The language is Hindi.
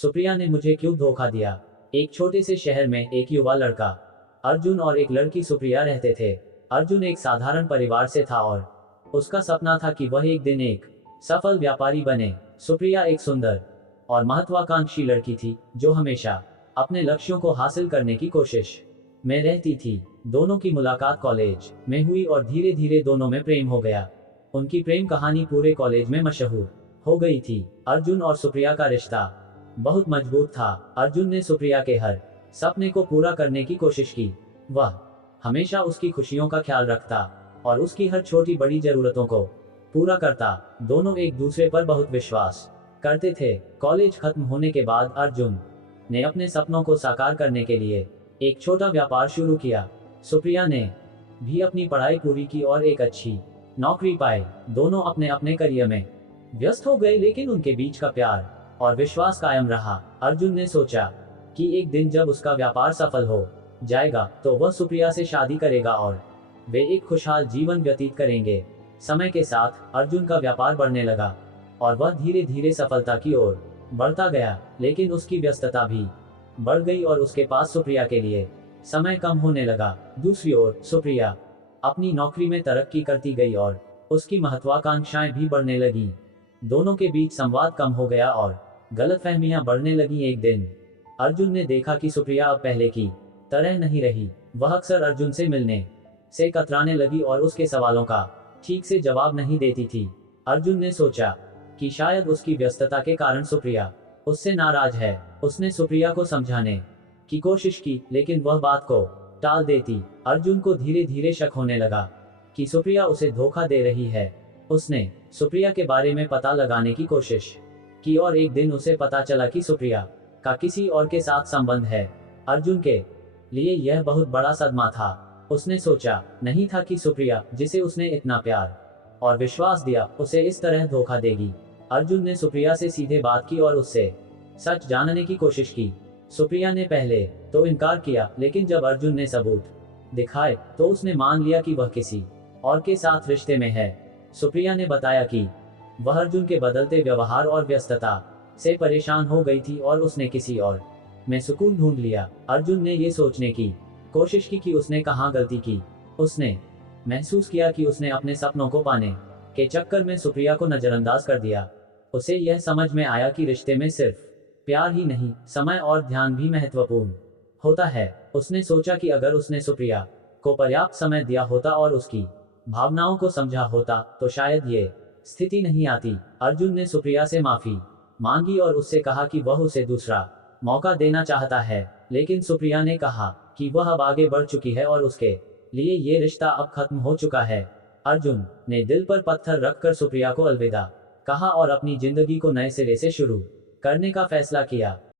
सुप्रिया ने मुझे क्यों धोखा दिया। एक छोटे से शहर में एक युवा लड़का अर्जुन और एक लड़की सुप्रिया रहते थे। अर्जुन एक साधारण परिवार से था और उसका सपना था कि वह एक दिन एक सफल व्यापारी बने। सुप्रिया एक सुंदर और महत्वाकांक्षी लड़की थी जो हमेशा अपने लक्ष्यों को हासिल करने की कोशिश में रहती थी। दोनों की मुलाकात कॉलेज में हुई और धीरे धीरे दोनों में प्रेम हो गया। उनकी प्रेम कहानी पूरे कॉलेज में मशहूर हो गई थी। अर्जुन और सुप्रिया का रिश्ता बहुत मजबूत था। अर्जुन ने सुप्रिया के हर सपने को पूरा करने की कोशिश की। वह हमेशा उसकी खुशियों का ख्याल रखता और उसकी हर छोटी बड़ी जरूरतों को पूरा करता। दोनों एक दूसरे पर बहुत विश्वास करते थे। कॉलेज खत्म होने के बाद अर्जुन ने अपने सपनों को साकार करने के लिए एक छोटा व्यापार शुरू किया। सुप्रिया ने भी अपनी पढ़ाई पूरी की और एक अच्छी नौकरी पाई। दोनों अपने अपने करियर में व्यस्त हो गए, लेकिन उनके बीच का प्यार और विश्वास कायम रहा। अर्जुन ने सोचा कि एक दिन जब उसका व्यापार सफल हो जाएगा तो वह सुप्रिया से शादी करेगा और वे एक खुशहाल जीवन व्यतीत करेंगे। समय के साथ अर्जुन का व्यापार बढ़ने लगा और वह धीरे धीरे सफलता की ओर बढ़ता गया, लेकिन उसकी व्यस्तता भी बढ़ गई और उसके पास सुप्रिया के लिए समय कम होने लगा। दूसरी ओर सुप्रिया अपनी नौकरी में तरक्की करती गई और उसकी महत्वाकांक्षाएं भी बढ़ने लगी। दोनों के बीच संवाद कम हो गया और गलतफहमियां बढ़ने लगी। एक दिन अर्जुन ने देखा कि सुप्रिया अब पहले की तरह नहीं रही। वह अक्सर अर्जुन से मिलने से कतराने लगी और उसके सवालों का ठीक से जवाब नहीं देती थी। अर्जुन ने सोचा कि शायद उसकी व्यस्तता के कारण सुप्रिया उससे नाराज है। उसने सुप्रिया को समझाने की कोशिश की, लेकिन वह बात को टाल देती। अर्जुन को धीरे धीरे शक होने लगा कि सुप्रिया उसे धोखा दे रही है। उसने सुप्रिया के बारे में पता लगाने की कोशिश की और एक दिन उसे पता चला कि सुप्रिया का किसी और के साथ संबंध है। अर्जुन के लिए यह बहुत बड़ा सदमा था। उसने सोचा नहीं था कि सुप्रिया, जिसे उसने इतना प्यार और विश्वास दिया, उसे इस तरह धोखा देगी। अर्जुन ने सुप्रिया से सीधे बात की और उससे सच जानने की कोशिश की। सुप्रिया ने पहले तो इनकार किया, लेकिन जब अर्जुन ने सबूत दिखाए तो उसने मान लिया कि वह किसी और के साथ रिश्ते में है। सुप्रिया ने बताया कि वह अर्जुन के बदलते व्यवहार और व्यस्तता से परेशान हो गई थी और उसने किसी और में सुकून ढूंढ लिया। अर्जुन ने ये सोचने की कोशिश की कि उसने कहाँ गलती की। उसने महसूस किया कि उसने अपने सपनों को पाने के चक्कर में सुप्रिया को नजरअंदाज कर दिया। उसे यह समझ में आया कि रिश्ते में सिर्फ प्यार ही नहीं, समय और ध्यान भी महत्वपूर्ण होता है। उसने सोचा कि अगर उसने सुप्रिया को पर्याप्त समय दिया होता और उसकी भावनाओं को समझा होता तो शायद ये स्थिति नहीं आती। अर्जुन ने सुप्रिया से माफी मांगी और उससे कहा कि वह उसे दूसरा मौका देना चाहता है, लेकिन सुप्रिया ने कहा कि वह अब आगे बढ़ चुकी है और उसके लिए ये रिश्ता अब खत्म हो चुका है। अर्जुन ने दिल पर पत्थर रखकर सुप्रिया को अलविदा कहा और अपनी जिंदगी को नए सिरे से शुरू करने का फैसला किया।